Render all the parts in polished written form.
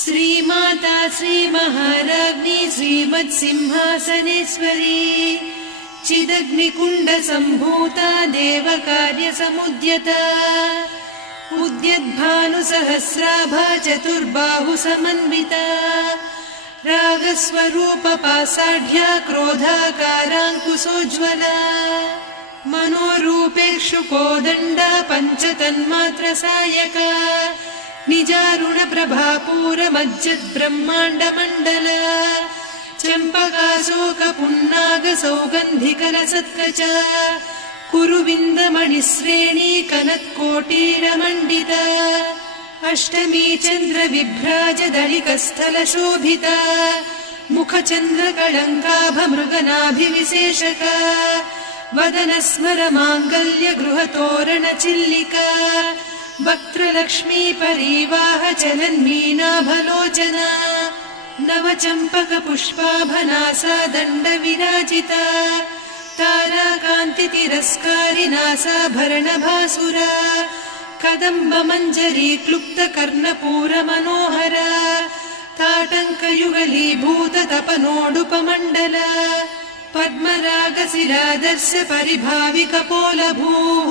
श्रीमाता श्रीमहाराज्ञी श्रीमत्सिंहासनेश्वरी चिदग्निकुण्डसम्भूता देवकार्यसमुद्यता उद्यद्भानुसहस्राभा चतुर्बाहुसमन्विता रागस्वरूपपासाढ्या क्रोधाकाराङ्कुशोज्ज्वला मनोरूपेक्षुकोदण्डा पञ्चतन्मात्रसायका निजारुणप्रभापूरमज्जद्ब्रह्माण्डमण्डला चम्पकाशोकपुन्नागसौगन्धिकलसत्कचा कुरुविन्दमणिश्रेणी कनत्कोटीरमण्डिता अष्टमी चन्द्रविभ्राजदलिकस्थलशोभिता मुखचन्द्रकळङ्काभमृगनाभिविशेषका वदनस्मरमाङ्गल्यगृहतोरणचिल्लिका वक्त्रलक्ष्मी परिवाह चलन्मीनाभलोचना नवचम्पकपुष्पाभनासा दण्डविराजिता ताराकान्तितिरस्कारिनासाभरणभासुरा कदम्बमञ्जरी क्लुप्तकर्णपूरमनोहरा ताटङ्कयुगलीभूततपनोडुपमण्डला पद्मरागशिरादर्श परिभाविकपोलभूः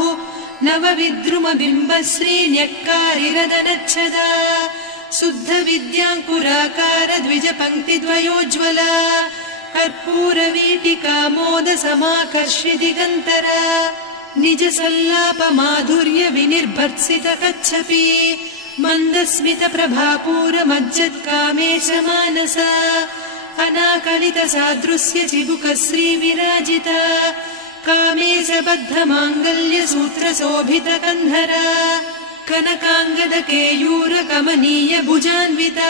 नवविद्रुमबिम्बश्रीन्यक्कारिरदनच्छदा शुद्धविद्याङ्कुराकार द्विजपङ्क्तिद्वयोज्ज्वला कर्पूरवीटिकामोदसमाकर्षि दिगन्तरा निजसल्लापमाधुर्य विनिर्भर्त्सितकच्छपि मन्दस्मितप्रभापूरमज्जत्कामेशमानसा अनाकलितसादृश्य चिबुकश्रीविराजिता कामेशबद्धमाङ्गल्यसूत्रशोभितकन्धरा कनकाङ्गदकेयूरकमनीय भुजान्विता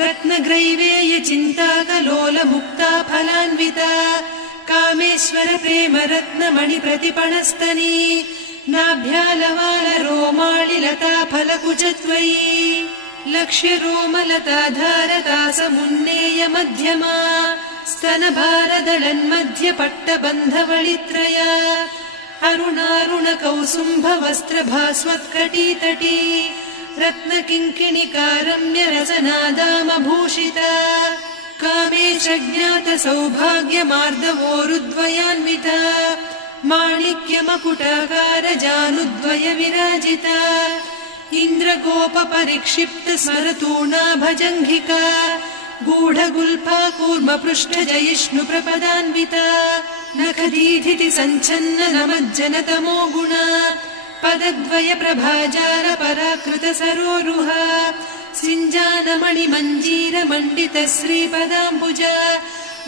रत्नग्रैवेयचिन्ताकलोलमुक्ता फलान्विता कामेश्वर प्रेमरत्नमणिप्रतिपणस्तनी नाभ्यालवालरोमाळिलता फलकुचत्वयी लक्ष्यरोमलताधारतासमुन्नेय मध्यमा स्तनभारदलन्मध्यपट्टबन्धवळित्रया अरुणारुणकौसुम्भवस्त्रभास्वत्कटीतटी रत्नकिङ्किणिकारम्यरसनादामभूषिता कामेशज्ञातसौभाग्यमार्दवोरुद्वयान्विता माणिक्यमकुटाकारजानुद्वय विराजिता इन्द्रगोपपरिक्षिप्तस्मरतूणाभजङ्घिका गूढगुल्फा कूर्मपृष्ठजयिष्णुप्रपदान्विता नखदीधिति सञ्छन्न नमज्जनतमो गुणा पदद्वय प्रभाजाल पराकृत सरोरुहा सिञ्जानमणिमञ्जीरमण्डित श्रीपदाम्बुजा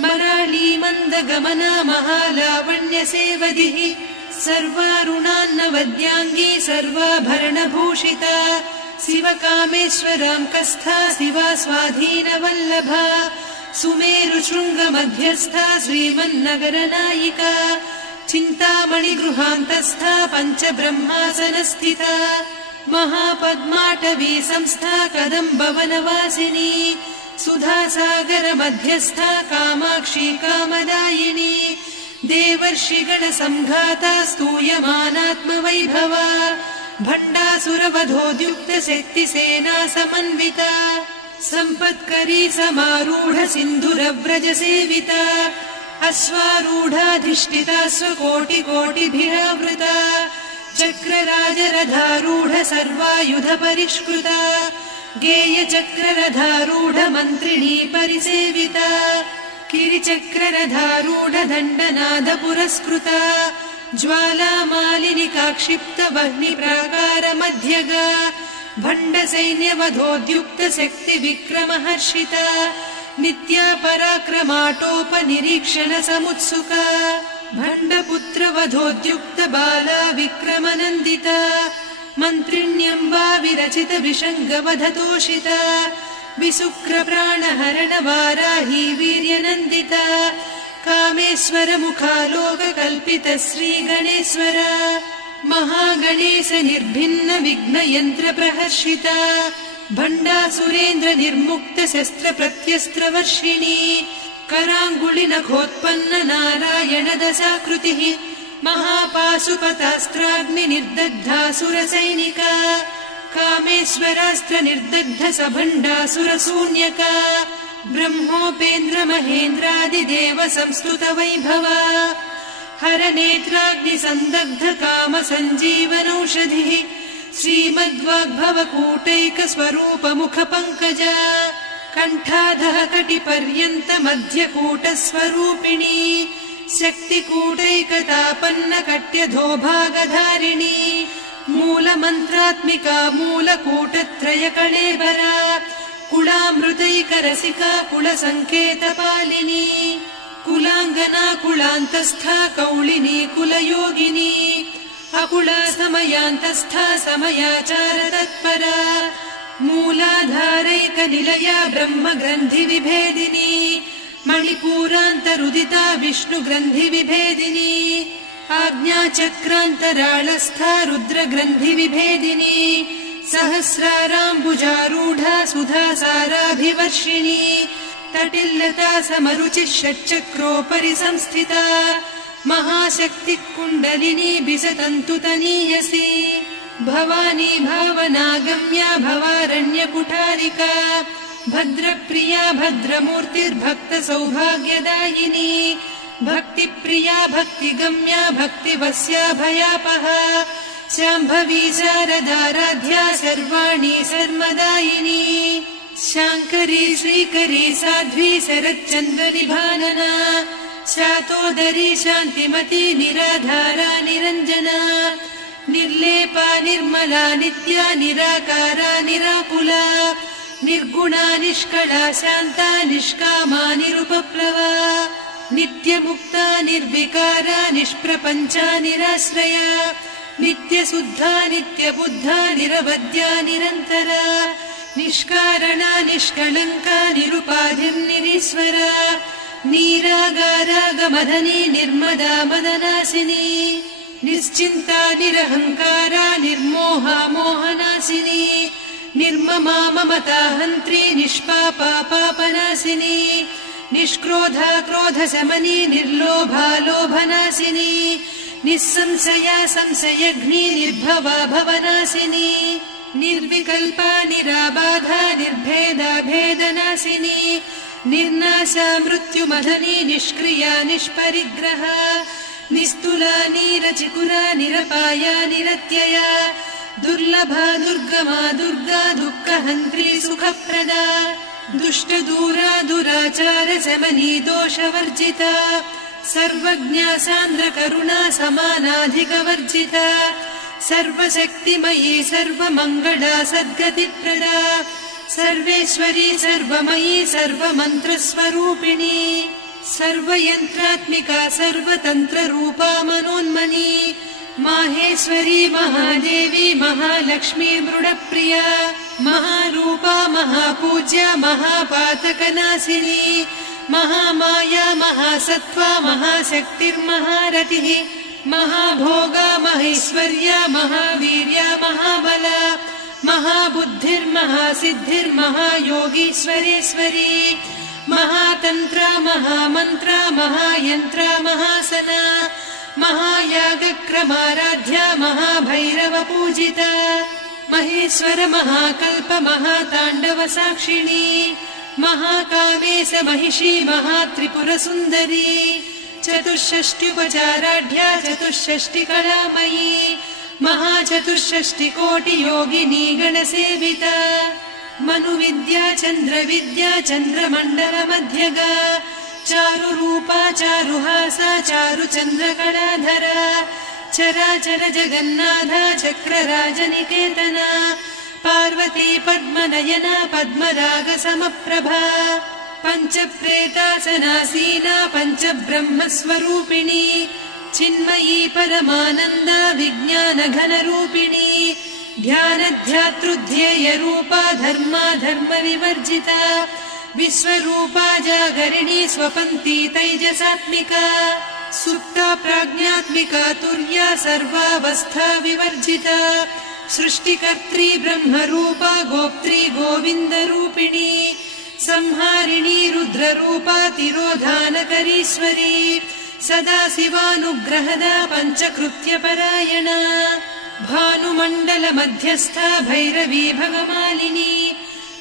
मराळी मन्दगमना महालावण्य सेवदिः सर्वारुणान्नवद्याङ्गी सर्वाभरणभूषिता शिवकामेश्वराङ्कस्था शिवा स्वाधीनवल्लभा सुमेरुशृङ्गमध्यस्था श्रीमन्नगरनायिका चिन्तामणिगृहान्तस्था पञ्चब्रह्मासनस्थिता महापद्माटवी संस्था कदम्बवनवासिनी सुधासागरमध्यस्था कामाक्षी कामदायिनी देवर्षिगणसङ्घाता स्तूयमानात्मवैभवा भण्डासुरवधोद्युक्तशक्तिसेना समन्विता सम्पत्करी समारूढ सिन्धुरव्रजसेविता अश्वारूढाधिष्ठिता स्वकोटिकोटिभिरावृता चक्रराजरथारूढ सर्वायुध परिष्कृता गेयचक्ररथारूढ मन्त्रिणी परिसेविता किरिचक्ररथारूढ दण्डनाद पुरस्कृता ज्वालामालिनिकाक्षिप्त वह्निप्राकार मध्यगा भण्डसैन्यवधोद्युक्त शक्ति विक्रमहर्षिता नित्या पराक्रमाटोपनिरीक्षण समुत्सुका भण्डपुत्रवधोद्युक्त बाला विक्रमनन्दिता मन्त्रिण्यम्बा विरचित विषङ्गवधतोषिता विशुक्रप्राणहरण वाराही वीर्यनन्दिता कामेश्वर मुखालोककल्पित श्रीगणेश्वरा महागणेश निर्भिन्न विघ्नयन्त्र प्रहर्षिता भण्डासुरेन्द्र निर्मुक्त शस्त्र प्रत्यस्त्रवर्षिणी कराङ्गुलिनखोत्पन्न नारायण दशाकृतिः महापाशुपतास्त्राग्नि निर्दग्धासुरसैनिका कामेश्वरास्त्र निर्दग्ध सभण्डासुरशून्यका ब्रह्मोपेन्द्र महेन्द्रादिदेव संस्तुत वैभवा हरनेत्राग्नि सन्दग्ध काम सञ्जीवनौषधिः श्रीमद्वाग्भवकूटैक स्वरूप मुख पङ्कजा कण्ठाधः कटिपर्यन्त मध्यकूट स्वरूपिणी शक्तिकूटैकतापन्न कट्यधोभागधारिणी मूलमन्त्रात्मिका मूलकूटत्रय कळेबरा कुलामृतैकरसिका कुलसङ्केतपालिनी कुलाङ्गना कुलान्तस्था कौलिनी कुलयोगिनी अकुला समयान्तस्था समयाचार तत्परा मूलाधारैकनिलया ब्रह्मग्रन्थि विभेदिनी मणिपूरान्तरुदिता विष्णुग्रन्थि विभेदिनी आज्ञाचक्रान्तराळस्था रुद्रग्रन्थि विभेदिनी सहस्राराम्बुजारूढा सुधासाराभिवर्षिणी तटिल्लता समरुचिः षट्चक्रोपरि संस्थिता महाशक्तिः कुण्डलिनी बिसतन्तुतनीयसी भवानी भावनागम्या भवारण्यकुठारिका भद्रप्रिया भद्रमूर्तिर्भक्तसौभाग्यदायिनी भक्तिप्रिया भक्तिगम्या भक्तिवस्या भयापहा शाम्भवी शारदाराध्या सर्वाणि सर्वदायिनी शाङ्करी श्रीकरी साध्वी शरच्चन्द्रनिभानना शातोदरी शान्तिमती निराधारा निरञ्जना निर्लेपा निर्मला नित्या निराकारा निराकुला निर्गुणा निष्कला शान्ता निष्कामा निरुपप्लवा नित्यमुक्ता निर्विकारा निष्प्रपञ्चा निराश्रया नित्यशुद्धा नित्यबुद्धा निरवद्या निरन्तरा निष्कारणा निष्कलङ्का निरुपाधिर्निरीश्वरा नीरागारागमदनी निर्मदा मदनासिनी निश्चिन्ता निरहङ्कारा निर्मोहा मोहनासिनी निर्ममा ममता हन्त्री निष्पापा पापनासिनी निष्क्रोधा क्रोधशमनी निर्लोभा लोभनासिनी निस्संशया संशयघ्नी निर्भवा भवनासिनी निर्विकल्पा निराबाधा निर्भेदा भेदनासिनी निर्नाशा मृत्युमदनी निष्क्रिया निष्परिग्रहा निस्तुला निरचिकुरा निरपाया निरत्यया दुर्लभा दुर्गमा दुर्गा दुःखहन्त्री सुखप्रदा दुष्टदूरा दुराचार शमनी दोषवर्जिता सर्वज्ञा सान्द्रकरुणा समानाधिकवर्जिता सर्वशक्तिमयी सर्वमङ्गला सद्गतिप्रदा सर्वेश्वरी सर्वमयी सर्वमन्त्रस्वरूपिणी सर्वयन्त्रात्मिका सर्वतन्त्ररूपा मनोन्मनी माहेश्वरी महादेवी महालक्ष्मी मृडप्रिया महारूपा महापूज्या महापातकनाशिनी महामाया महासत्त्वा महाशक्तिर्महारतिः महाभोगा महेश्वर्या महावीर्या महाबला महाबुद्धिर्महासिद्धिर्महायोगीश्वरेश्वरी महातन्त्रा महामन्त्रा महायन्त्रा महासना महायागक्रमाराध्या महाभैरवपूजिता महेश्वर महाकल्प महाताण्डव साक्षिणी महाकामेश महिषी महात्रिपुरसुन्दरी चतुष्षष्ट्युपचाराढ्या चतुष्षष्टिकलामयी महाचतुष्षष्टिकोटियोगिनी गणसेविता मनुविद्या चन्द्रविद्या चन्द्रमण्डलमध्यगा चारुरूपा चारुहासा चारुचन्द्रकलाधरा चराचर जगन्नाथा चक्रराजनिकेतना पार्वती पद्मनयना पद्मरागसमप्रभा पञ्चप्रेतासनासीना पञ्चब्रह्मस्वरूपिणी चिन्मयी परमानन्दा विज्ञानघनरूपिणी ध्यानध्यातृध्येयरूपा धर्मा धर्मविवर्जिता विश्वरूपा जागरिणी स्वपन्ती तैजसात्मिका सुप्ता प्राज्ञात्मिका तुर्या सर्वावस्था विवर्जिता सृष्टिकर्त्री ब्रह्मरूपा गोप्त्री गोविन्दरूपिणी संहारिणी रुद्ररूपा तिरोधानकरीश्वरी सदा शिवानुग्रहदा पञ्चकृत्यपरायणा भानुमण्डल मध्यस्था भैरवी भगमालिनी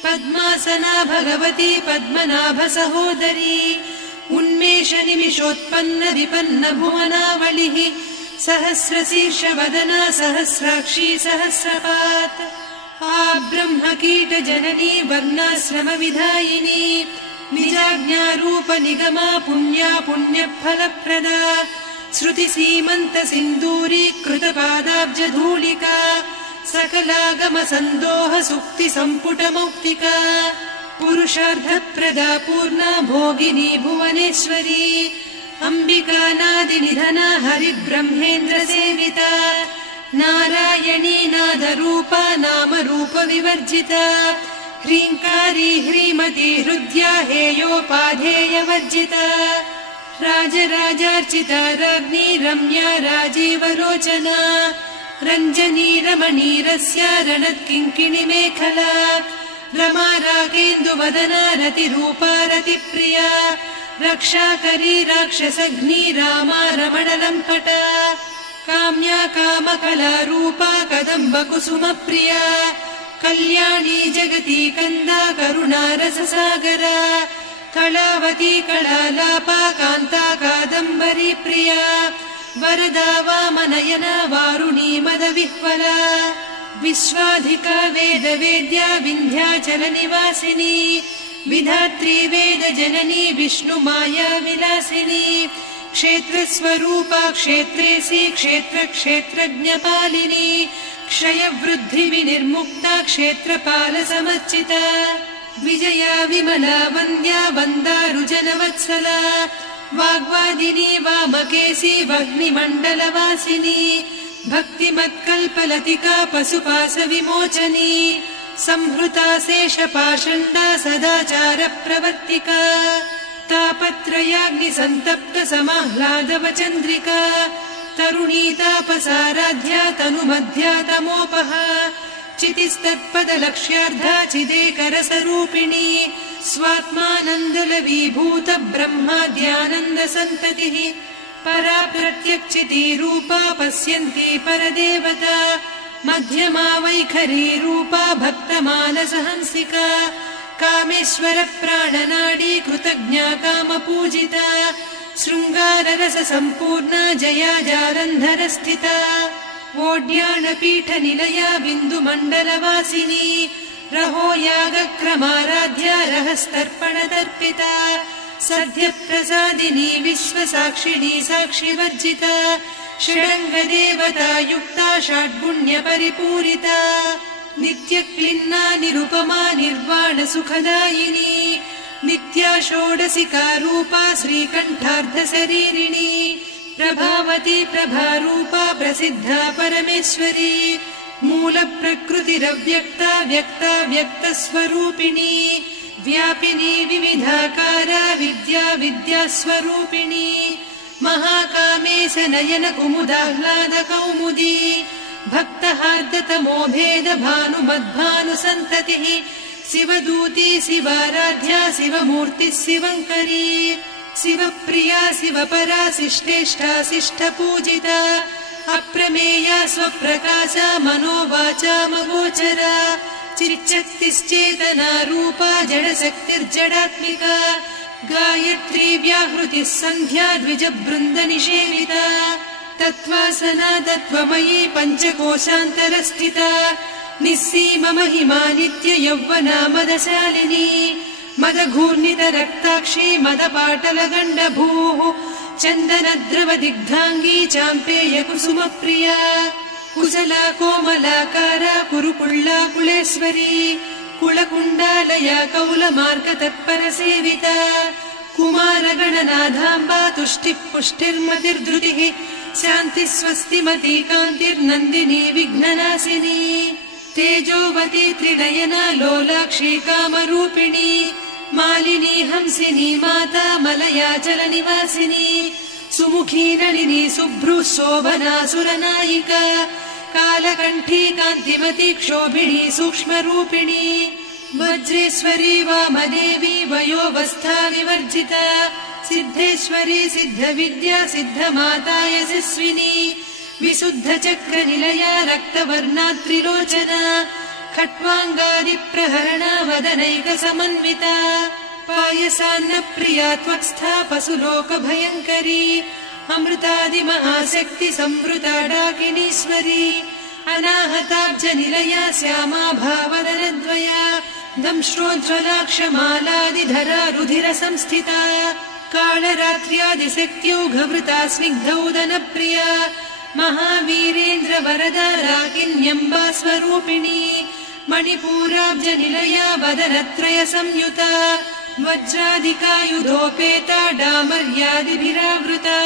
पद्मासना भगवती पद्मनाभ सहोदरी उन्मेष निमिषोत्पन्न विपन्न भुवनावलिः सहस्रशीर्ष वदना सहस्राक्षी सहस्रपात् ब्रह्म कीट जननी वर्णाश्रम विधायिनी निजाज्ञारूप निगमा पुण्या पुण्यफलप्रदा श्रुति सीमन्त सिन्दूरी कृत पादाब्ज धूलिका सकलागम सन्दोह सुक्ति सम्पुट मौक्तिका पुरुषार्थप्रदा पूर्णा भोगिनी भुवनेश्वरी अंबिका नादिनिधना हरिब्रह्मेन्द्र सेविता नारायणी नादरूपा नाम रूप विवर्जिता ह्रीङ्कारी ह्रीमती हृद्या हेयोपाधेय वर्जिता राजराजार्चिता राज्ञी रम्या राजीवलोचना रञ्जनी रमणीरस्य रणत्किङ्किणी मेखला रमा रागेन्दुवदना रतिरूपा रतिप्रिया रक्षाकरी राक्षसघ्नी रामा रमणलम्पटा काम्या कामकला रूपा कदम्बकुसुमप्रिया कल्याणी जगती कन्दा करुणा रससागरा कलावती कलालापा कान्ता कादम्बरी प्रिया वरदा वामनयना वारुणी मदविह्वला विश्वाधिका वेदवेद्या विन्ध्याचल निवासिनी विधात्री वेद जननी विष्णु माया विलासिनी क्षेत्रस्वरूपा क्षेत्रेसी क्षेत्र क्षेत्रज्ञपालिनी क्षयवृद्धि विनिर्मुक्ता क्षेत्रपाल समर्चिता विजया विमला वन्द्या वन्दारुजनवत्सला वाग्वादिनी वामकेशी वह्निमण्डलवासिनी भक्तिमत्कल्पलतिका पशुपाश विमोचनी संहृता शेषपाषण्डा सदाचार प्रवर्तिका तापत्रयाग्निसन्तप्त समाह्लादवचन्द्रिका तरुणी तापसाराध्या तनुमध्या तमोपहा चितिस्तत्पदलक्ष्यार्धा चिदेकरसरूपिणी स्वात्मानन्दलवीभूत ब्रह्माद्यानन्दसन्ततिः परा प्रत्यक्षिती रूपा पश्यन्ती परदेवता मध्यमा वैखरी रूपा भक्तमानसहंसिका कामेश्वर प्राणनाडी कृतज्ञा कामपूजिता शृङ्गाररस सम्पूर्णा जया जालन्धर स्थिता वोड्याणपीठ निलया बिन्दुमण्डलवासिनी रहो यागक्रमाराध्या रहस्तर्पणतर्पिता सद्यप्रसादिनी विश्वसाक्षिणी साक्षिवर्जिता षडङ्गदेवता युक्ता षड्गुण्यपरिपूरिता नित्यक्लिन्ना निरुपमा निर्वाण सुखदायिनी नित्या षोडशिका रूपा श्रीकण्ठार्धशरीरिणी प्रभावती प्रभारूपा प्रसिद्धा परमेश्वरी मूल प्रकृतिरव्यक्ता व्यक्ता व्यक्तस्वरूपिणी व्यापिनी विविधाकारा विद्या विद्यास्वरूपिणी महाकामेश नयन कुमुदाह्लाद कौमुदी भक्तहार्दतमो भेद भानुमद्भानुसन्ततिः शिवदूती शिवाराध्या शिवमूर्तिः शिवङ्करी शिवप्रिया शिवपरा शिष्टेष्टा शिष्टपूजिता अप्रमेया स्वप्रकाशा मनोवाचा मगोचरा चिच्चक्तिश्चेतना रूपा जडशक्तिर्जडात्मिका गायत्री व्याहृतिः सन्ध्या द्विजबृन्दनिषेविता तत्त्वासना तत्त्वमयी पञ्चकोशान्तरस्थिता निस्सीम महिमा नित्य यौवना मदशालिनी मदघूर्णित रक्ताक्षी मदपाटलगण्डभूः चन्दनद्रवदिग्धाङ्गी चाम्पेय कुसुमप्रिया कुशला कोमलाकारा कुरुकुळ्ळा कुलेश्वरी कुलकुण्डालया कौलमार्गतत्परसेविता कुमारगणनाथाम्बा तुष्टिः पुष्टिर्मतिर्धृतिः शान्तिः स्वस्तिमती कान्तिर्नन्दिनी विघ्ननाशिनी तेजोवती त्रिनयना लोलाक्षी कामरूपिणी मालिनी हंसिनी माता मलयाचल निवासिनी सुमुखी नलिनी शुभ्रू शोभना सुरनायिका कालकण्ठी कान्तिमती क्षोभिणी सूक्ष्मरूपिणी वज्रेश्वरी वामदेवी वयोवस्था विवर्जिता सिद्धेश्वरी सिद्धविद्या सिद्धमाता यशस्विनी विशुद्धचक्रनिलया रक्तवर्णात्रिलोचना खट्वाङ्गादिप्रहरणा वदनैकसमन्विता पायसान्नप्रिया त्वक्स्था पशुलोकभयङ्करी अमृतादिमहाशक्ति संवृता डाकिनीश्वरी अनाहताब्जनिलया श्यामा भावदनद्वया दंश्रोज्ज्वलाक्षमालादिधरा रुधिरसंस्थिता कालरात्र्यादिशक्त्यौघवृता स्निग्धौदनप्रिया महावीरेन्द्रवरदा राकिन्यम्बा स्वरूपिणी मणिपूराब्जनिलया वदनत्रय संयुता वज्रादिकायुधोपेता डामर्यादिभिरावृता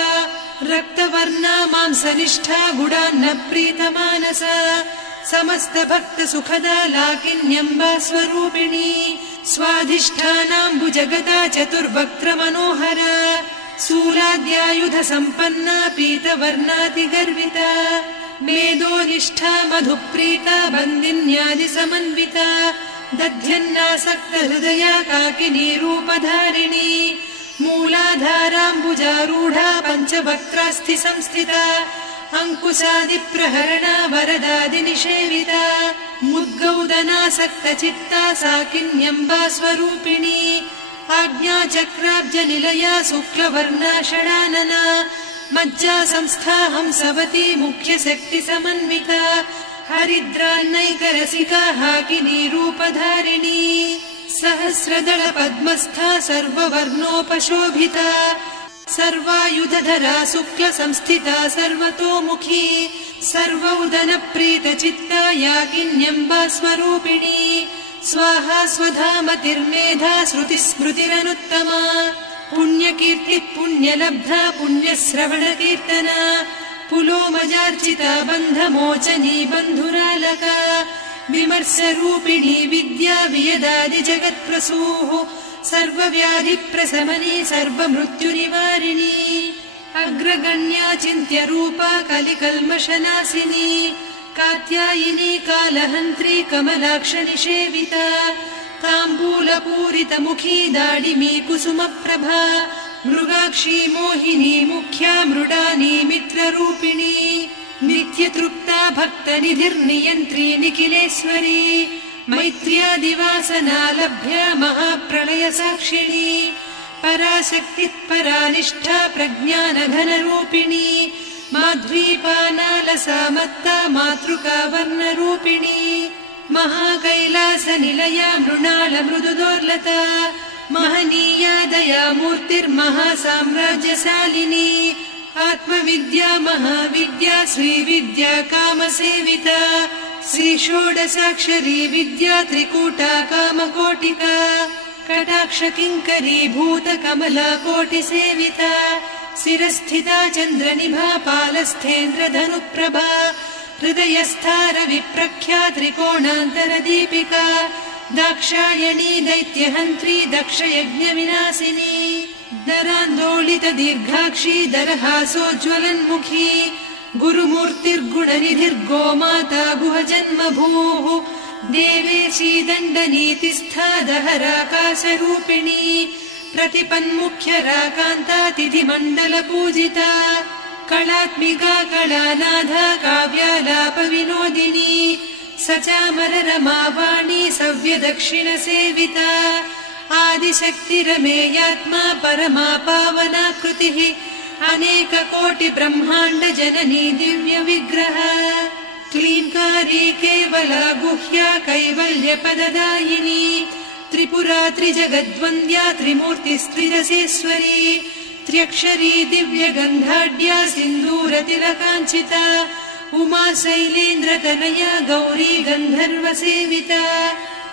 रक्तवर्णा मांसनिष्ठा गुडान्नप्रीतमानसा समस्तभक्तसुखदा लाकिन्यम्बा स्वरूपिणी स्वाधिष्ठानाम्बुजगदा चतुर्वक्त्रमनोहरा शूलाद्यायुधसम्पन्ना पीतवर्णातिगर्विता मेदोनिष्ठा मधुप्रीता बन्दिन्यादिसमन्विता दध्यन्नासक्तहृदया काकिनीरूपधारिणी मूलाधाराम्बुजारूढा पञ्चवक्त्रास्थि संस्थिता अङ्कुशादिप्रहरणा वरदादिनिषेविता मुद्गौदनासक्तचित्ता साकिन्यम्बा स्वरूपिणी आज्ञाचक्राब्जनिलया शुक्लवर्णा षडानना मज्जा संस्था हंसवती मुख्यशक्तिसमन्विता हरिद्रान्नैकरसिका हाकिनीरूपधारिणी सहस्रदलपद्मस्था सर्ववर्णोपशोभिता सर्वायुधधरा शुक्लसंस्थिता सर्वतोमुखी सर्वौदनप्रीतचित्ता याकिन्यम्बा स्वरूपिणी स्वाहा स्वधामतिर्मेधा श्रुतिस्मृतिरनुत्तमा पुण्यकीर्तिः पुण्यलब्धा पुण्यश्रवणकीर्तना पुलोमजार्चिता बन्धमोचनी बन्धुरालका विमर्शरूपिणी विद्या वियदादिजगत्प्रसूः सर्वव्याधिप्रशमनी सर्वमृत्युनिवारिणी अग्रगण्या चिन्त्यरूपा कलिकल्मषनाशिनी कात्यायिनी कालहन्त्री कमलाक्षनिषेविता ताम्बूलपूरितमुखी दाडिमी कुसुमप्रभा मृगाक्षी मोहिनी मुख्या मृडानी मित्ररूपिणी नित्यतृप्ता भक्तनिधिर्नियन्त्री निखिलेश्वरी मैत्र्यादिवासना लभ्या महाप्रलयसाक्षिणी पराशक्तिः परानिष्ठा प्रज्ञानघनरूपिणी माध्वीपानालसामत्ता मातृका वर्णरूपिणी महाकैलासनिलया मृणालमृदुदोर्लता महनीया दयामूर्तिर्महासाम्राज्यशालिनी आत्मविद्या महाविद्या श्रीविद्या कामसेविता श्रीषोडशाक्षरी विद्या त्रिकूटा कामकोटिका कटाक्षकिङ्करी भूतकमला कोटिसेविता शिरस्थिता चन्द्रनिभा पालस्थेन्द्रधनुप्रभा हृदयस्था रविप्रख्या त्रिकोणान्तरदीपिका दाक्षायणी दैत्यहन्त्री दक्षयज्ञविनाशिनी दरान्दोलितदीर्घाक्षी दरहासोज्ज्वलन्मुखी गुरुमूर्तिर्गुणनिधिर्गोमाता गुहजन्मभूः देवेशी दण्डनीतिस्था दहराकाशरूपिणी प्रतिपन्मुख्यराकान्ता तिथिमण्डलपूजिता कलात्मिका कलानाथा काव्यालापविनोदिनी सचामररमावाणी सव्यदक्षिणसेविता आदिशक्तिरमेयात्मा परमा पावनाकृतिः अनेककोटिब्रह्माण्डजननी दिव्यविग्रह क्लीङ्कारी केवला गुह्या कैवल्यपददायिनी त्रिपुरा त्रिजगद्वन्द्या त्रिमूर्तिस्त्रिरसेश्वरी त्र्यक्षरी दिव्यगन्धाढ्या सिन्दूरतिलकाञ्चिता उमा शैलेन्द्रतनया गौरी गन्धर्वसेविता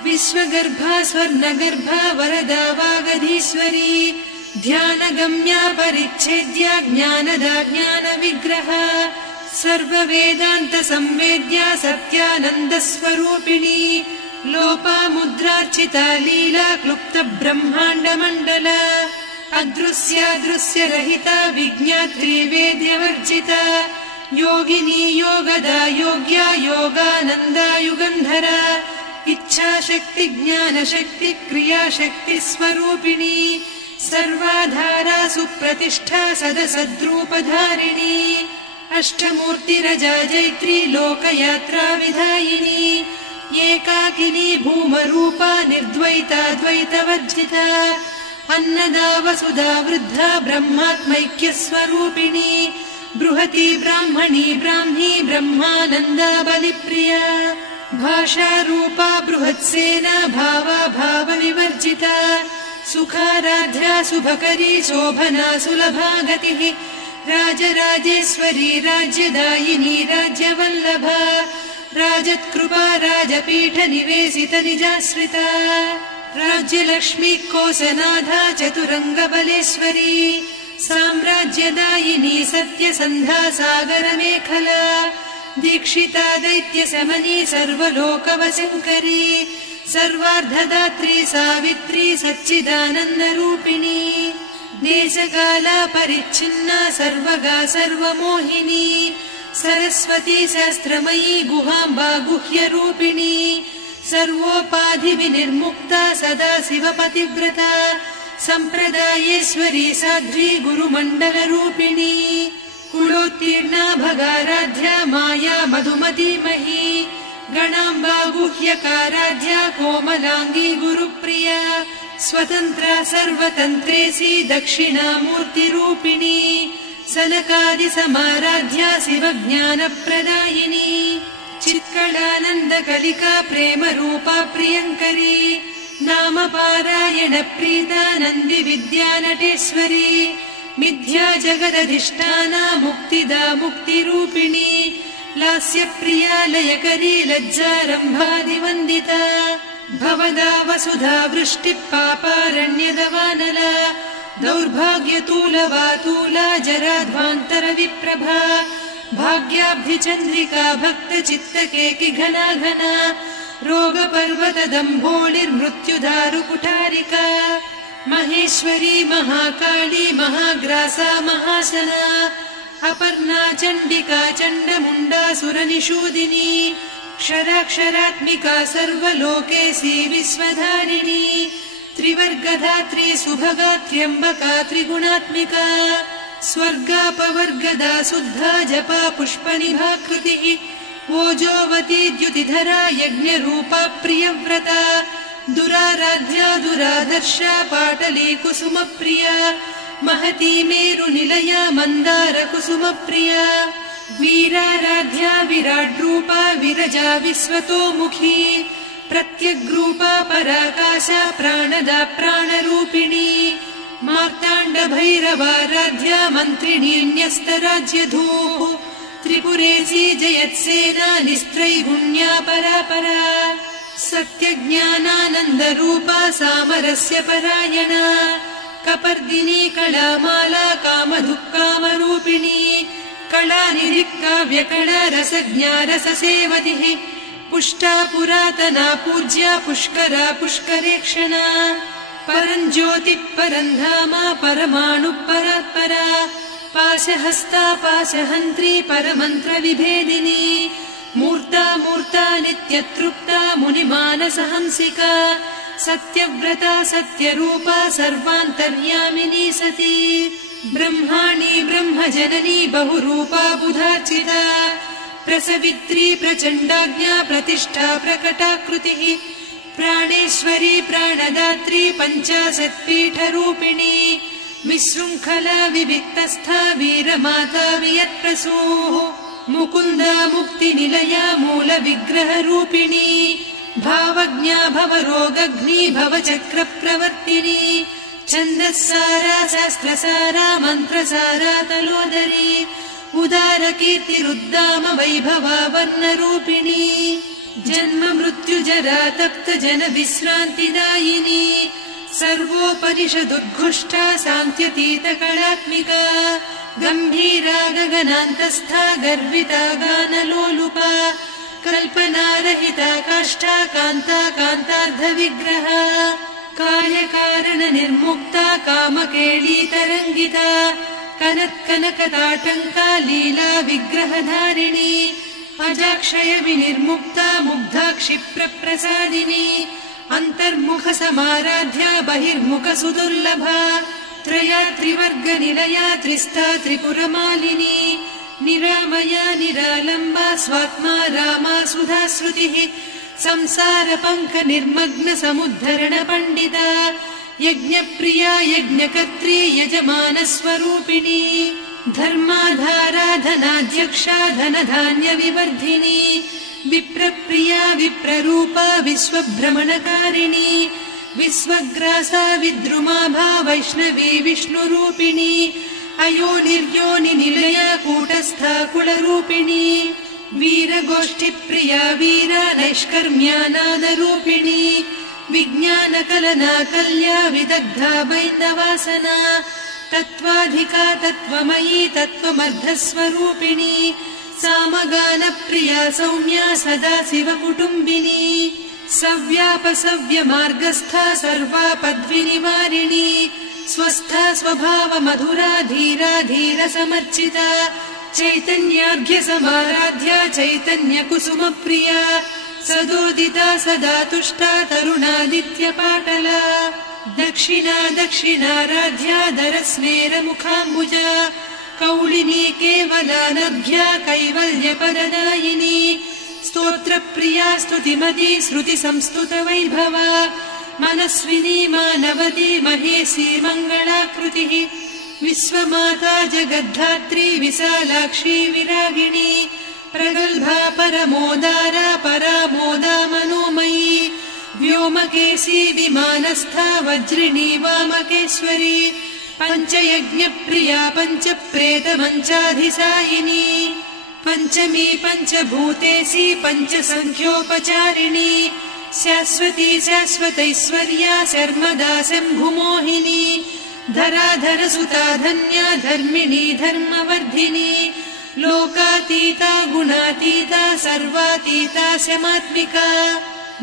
विश्वगर्भा स्वर्णगर्भा वरदा वागधीश्वरी ध्यानगम्या परिच्छेद्या ज्ञानदा ज्ञानविग्रहा सर्ववेदान्तसंवेद्या सत्यानन्दस्वरूपिणी लोपामुद्रार्चिता लीला क्लुप्तब्रह्माण्डमण्डला अदृश्यादृश्यरहिता विज्ञात्री वेद्यवर्जिता योगिनी योगदा योग्या योगानन्दा युगन्धरा इच्छाशक्ति ज्ञानशक्ति क्रियाशक्ति स्वरूपिणी सर्वाधारा सुप्रतिष्ठा सदसद्रूपधारिणी अष्टमूर्तिरजा जैत्री लोकयात्रा विधायिनी एकाकिनी भूमरूपा निर्द्वैता द्वैतवर्जिता अन्नदा वसुधा वृद्धा ब्रह्मात्मैक्यस्वरूपिणी बृहती ब्राह्मणी ब्राह्मी ब्रह्मानन्दा बलिप्रिया भाषारूपा बृहत्सेना भावा भावविवर्जिता सुखाराध्या शुभकरी शोभना सुलभा गतिः राजराजेश्वरी राज्यदायिनी राज्यवल्लभा राजत्कृपा राजपीठ निवेशित निजाश्रिता राज्यलक्ष्मी कोसनाधा चतुरङ्गबलेश्वरी साम्राज्यदायिनी सत्यसन्धा सागरमेखला दीक्षिता दैत्यशमनी सर्वलोकवशङ्करी सर्वार्धदात्री सावित्री सच्चिदानन्दरूपिणी देशकाला परिच्छिन्ना सर्वगा सर्वमोहिनी सरस्वती शास्त्रमयी गुहाम्बा गुह्यरूपिणी सर्वोपाधिविनिर्मुक्ता सदा शिवपतिव्रता सम्प्रदायेश्वरी साध्वी गुरुमण्डलरूपिणी कुलोत्तीर्णा भगाराध्या माया मधुमतीमही गणाम्बा गुह्यकाराध्या कोमलाङ्गी गुरुप्रिया स्वतन्त्रा सर्वतन्त्रेसी दक्षिणामूर्तिरूपिणी सनकादिसमाराध्या शिवज्ञानप्रदायिनी चित्कलानन्दकलिका प्रेमरूपा प्रियङ्करी नामपारायणप्रीता नन्दिविद्यानटेश्वरी मिथ्या जगदधिष्ठाना मुक्तिदा मुक्तिरूपिणी लास्यप्रिया लयकरी लज्जारम्भादिवन्दिता भवदा वसुधा वृष्टिः पापारण्यदवानला दौर्भाग्यतूलवातूला जराध्वान्तरविप्रभा भाग्याब्धिचन्द्रिका भक्तचित्तकेकि घना घना रोगपर्वतदम्भोलिर्मृत्युदारुकुठारिका महेश्वरी महाकाली महाग्रासा महाशना अपर्णा चण्डिका चण्डमुण्डासुरनिषूदिनी क्षराक्षरात्मिका सर्वलोकेशी विश्वधारिणी त्रिवर्गधात्री सुभगा त्र्यम्बका त्रिगुणात्मिका स्वर्गापवर्गदा शुद्धा जपा पुष्पनिभाकृतिः ओजोवती द्युतिधरा यज्ञरूपा प्रियव्रता दुराराध्या दुरादर्शा पाटली कुसुमप्रिया महती मेरुनिलया मन्दारकुसुमप्रिया वीराराध्या विराड्रूपा विरजा विश्वतोमुखी प्रत्यग्रूपा पराकाशा प्राणदा प्राणरूपिणी मार्ताण्डभैरवाराध्या मन्त्रिणीन्यस्तराज्यधूः त्रिपुरेशी जयत्सेना निस्त्रैगुण्या परापरा सत्यज्ञानानन्दरूपा सामरस्य परायणा कपर्दिनी कलामाला कामधुक्कामरूपिणी कलानिधिकाव्यकला रसज्ञा रससेवतिः पुष्टा पुरातना पूज्या पुष्करा पुष्करेक्षणा परञ्ज्योतिः परन्धामा परमाणुः परात्परा पाशहस्ता पाशहन्त्री परमन्त्रविभेदिनी मूर्ता मूर्ता नित्यतृप्ता मुनिमानसहंसिका सत्यव्रता सत्यरूपा सर्वान्तर्यामिनी सती ब्रह्माणी ब्रह्मजननी बहुरूपा बुधार्चिता प्रसवित्री प्रचण्डाज्ञा प्रतिष्ठा प्रकटाकृतिः प्राणेश्वरी प्राणदात्री पञ्चाशत्पीठरूपिणी विशृङ्खला विविक्तस्था वीरमाता वियत्प्रसूः मुकुन्दा मुक्तिनिलया मूलविग्रहरूपिणी भावज्ञा भवरोगघ्नी भवचक्रप्रवर्तिनी छन्दस्सारा शास्त्रसारा मन्त्रसारा तलोदरी उदारकीर्तिरुद्दाम वैभवा वर्णरूपिणी जन्म मृत्युजरा तप्त जन विश्रान्तिदायिनी सर्वोपनिषदुद्घुष्टा सान्त्यतीतकलात्मिका गम्भीरा गगनान्तस्था गर्विता गानलोलुपा कल्पनारहिता काष्ठा कान्ता कान्तार्धविग्रहा कार्यकारणनिर्मुक्ता कामकेळीतरङ्गिता कनत्कनकताटङ्का लीला विग्रहधारिणी अजाक्षय विनिर्मुक्ता मुग्धा क्षिप्रप्रसादिनी अन्तर्मुखसमाराध्या बहिर्मुखसुदुर्लभा त्रया त्रिवर्गनिलया त्रिस्था त्रिपुरमालिनी निरामया निरालम्बा स्वात्मा रामा सुधा श्रुतिः संसार पङ्क निर्मग्न समुद्धरण पण्डिता यज्ञप्रिया यज्ञकर्त्री यजमानस्वरूपिणी धर्माधाराधनाध्यक्षा धनधान्य विवर्धिनी विप्रप्रिया विप्ररूपा विश्वभ्रमणकारिणी विश्वग्रासा विद्रुमाभा वैष्णवी विष्णुरूपिणी अयोनिर्योनि निलया कूटस्था कुलरूपिणी वीरगोष्ठिप्रिया वीरा नैष्कर्म्यानादरूपिणी विज्ञानकलना कल्या विदग्धा बैन्दवासना तत्त्वाधिका तत्त्वमयी तत्त्वमर्धस्वरूपिणी सामगानप्रिया सौम्या सदा शिवकुटुम्बिनी सव्यापसव्यमार्गस्था सर्वापद्विनिवारिणी स्वस्था स्वभावमधुरा धीरा धीरसमर्चिता चैतन्यार्घ्यसमाराध्या चैतन्यकुसुमप्रिया सदोदिता सदा तुष्टा तरुणादित्यपाटला दक्षिणा दक्षिणाराध्या दरस्मेरमुखाम्बुजा कौलिनी केवलानर्घ्या कैवल्यपददायिनी स्तोत्रप्रिया स्तुतिमती श्रुतिसंस्तुतवैभवा मनस्विनी मानवती महेशी मङ्गलाकृतिः विश्वमाता जगद्धात्री विशालाक्षी विरागिणी प्रगल्भा परमोदारा परामोदा मनोमयी व्योमकेशी विमानस्था वज्रिणी वामकेश्वरी पञ्चयज्ञप्रिया पञ्चप्रेतमञ्चाधिसायिनी पञ्चमी पञ्चभूतेशी पञ्चसङ्ख्योपचारिणी शाश्वती शाश्वतैश्वर्या शर्मदा शम्भुमोहिनी धराधरसुता धन्या धर्मिणी धर्मवर्धिनी लोकातीता गुणातीता सर्वातीता शमात्मिका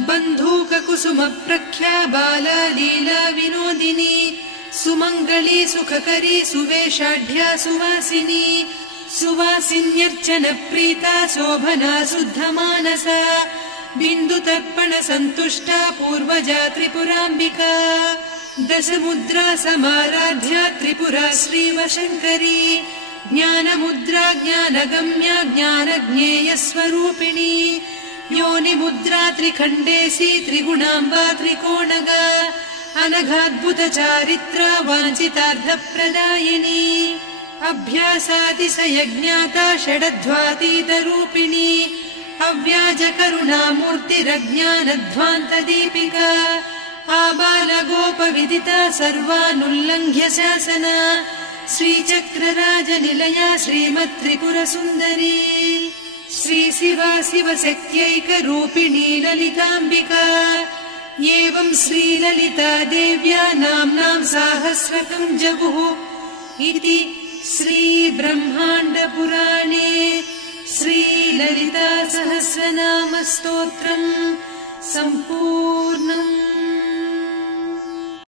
बन्धूककुसुमप्रख्या बाला लीला विनोदिनी सुमङ्गली सुखकरी सुवेशाढ्या सुवासिनी सुवासिन्यर्चनप्रीता शोभना शुद्धमानसा बिन्दुतर्पण सन्तुष्टा पूर्वजा त्रिपुराम्बिका दशमुद्रा समाराध्या त्रिपुरा श्रीवशङ्करी ज्ञानमुद्रा ज्ञानगम्या ज्ञानज्ञेयस्वरूपिणी योनिमुद्रा त्रिखण्डेशी त्रिगुणाम्बा त्रिकोणगा अनघाद्भुतचारित्रा वाञ्छितार्थप्रदायिनी अभ्यासातिशयज्ञाता षडध्वातीतरूपिणी अव्याजकरुणामूर्तिरज्ञानध्वान्तदीपिका आबालगोपविदिता सर्वानुल्लङ्घ्य शासना श्रीचक्रराजनिलया श्रीमत्त्रिपुरसुन्दरी श्रीशिवा शिवशक्त्यैकरूपिणी ललिताम्बिका एवं श्रीललिता देव्या नाम्नां साहस्रकं जगुः इति श्रीब्रह्माण्डपुराणे श्रीललिता सहस्रनामस्तोत्रम् सम्पूर्णम्।